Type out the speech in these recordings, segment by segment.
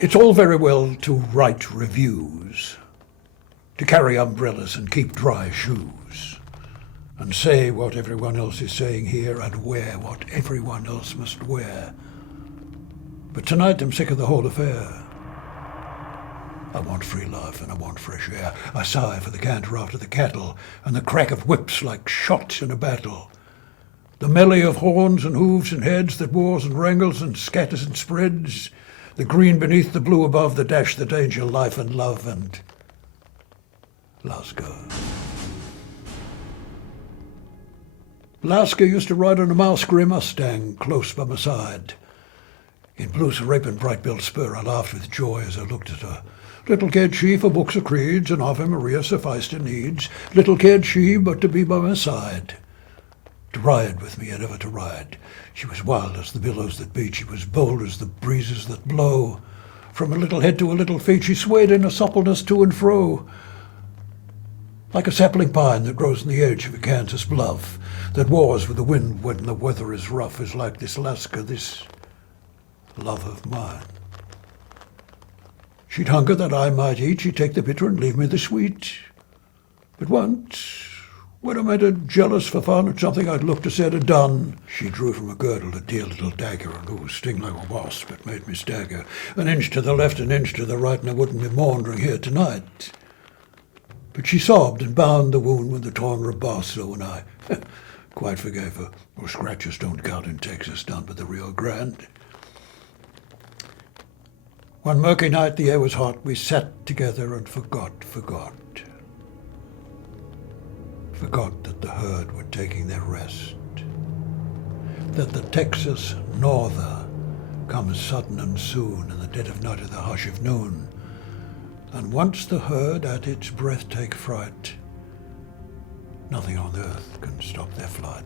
It's all very well to write reviews, to carry umbrellas and keep dry shoes, and say what everyone else is saying here and wear what everyone else must wear. But tonight I'm sick of the whole affair. I want free life and I want fresh air. I sigh for the canter after the cattle and the crack of whips like shots in a battle. The melee of horns and hooves and heads that wars and wrangles and scatters and spreads. The green beneath the blue above, the dash, the danger, life and love and Laska. Laska used to ride on a mouse grey Mustang close by my side. In blue serape and bright-built spur, I laughed with joy as I looked at her. Little cared she for books or creeds, and Ave Maria sufficed her needs. Little cared she but to be by my side, to ride with me and ever to ride. She was wild as the billows that beat, she was bold as the breezes that blow. From a little head to a little feet, she swayed in a suppleness to and fro, like a sapling pine that grows on the edge of a Kansas bluff, that wars with the wind when the weather is rough, is like this Laska, this love of mine. She'd hunger that I might eat, she'd take the bitter and leave me the sweet. But once, when I made her jealous for fun at something I'd looked or said or done, she drew from a girdle a dear little dagger, and sting like a wasp, it made me stagger. An inch to the left, an inch to the right, and I wouldn't be maundering here tonight. But she sobbed and bound the wound with the torn rebozo, and I quite forgave her. Or scratches don't count in Texas, down by the Rio Grande. One murky night, the air was hot, we sat together and forgot that the herd were taking their rest, that the Texas norther comes sudden and soon in the dead of night or the hush of noon, and once the herd at its breath take fright, nothing on earth can stop their flight.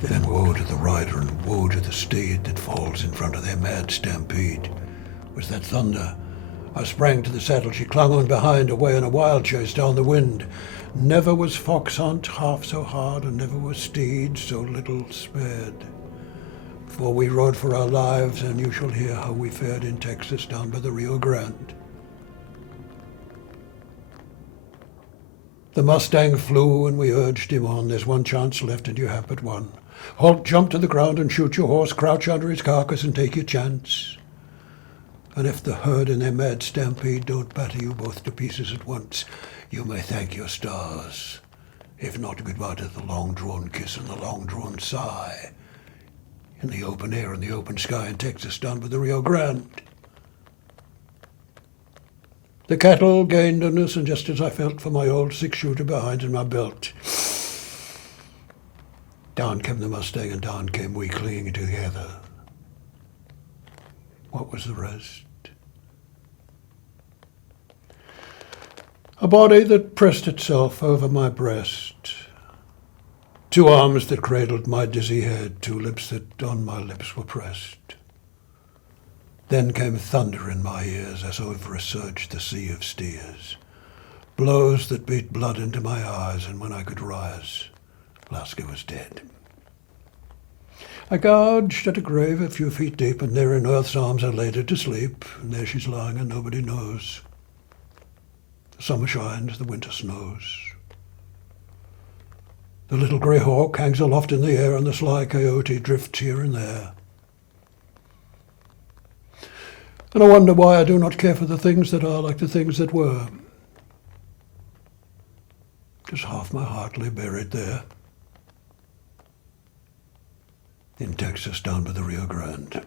Then woe to the rider and woe to the steed that falls in front of their mad stampede. Was that thunder? I sprang to the saddle, she clung on behind, away in a wild chase down the wind. Never was fox hunt half so hard, and never was steed so little spared. For we rode for our lives, and you shall hear how we fared in Texas down by the Rio Grande. The Mustang flew, and we urged him on. There's one chance left, and you have but one. Halt, jump to the ground and shoot your horse, crouch under his carcass and take your chance. And if the herd in their mad stampede don't batter you both to pieces at once, you may thank your stars. If not, goodbye to the long-drawn kiss and the long-drawn sigh. In the open air and the open sky in Texas down by the Rio Grande. The cattle gained on us, and just as I felt for my old six-shooter behind in my belt, down came the Mustang and down came we clinging together. What was the rest? A body that pressed itself over my breast, two arms that cradled my dizzy head, two lips that on my lips were pressed. Then came thunder in my ears as over a surged the sea of steers, blows that beat blood into my eyes, and when I could rise, Laska was dead. I gouged at a grave a few feet deep, and there in earth's arms I laid her to sleep, and there she's lying and nobody knows. The summer shines, the winter snows. The little grey hawk hangs aloft in the air, and the sly coyote drifts here and there. And I wonder why I do not care for the things that are like the things that were. Just half my heart lay buried there, in Texas down by the Rio Grande.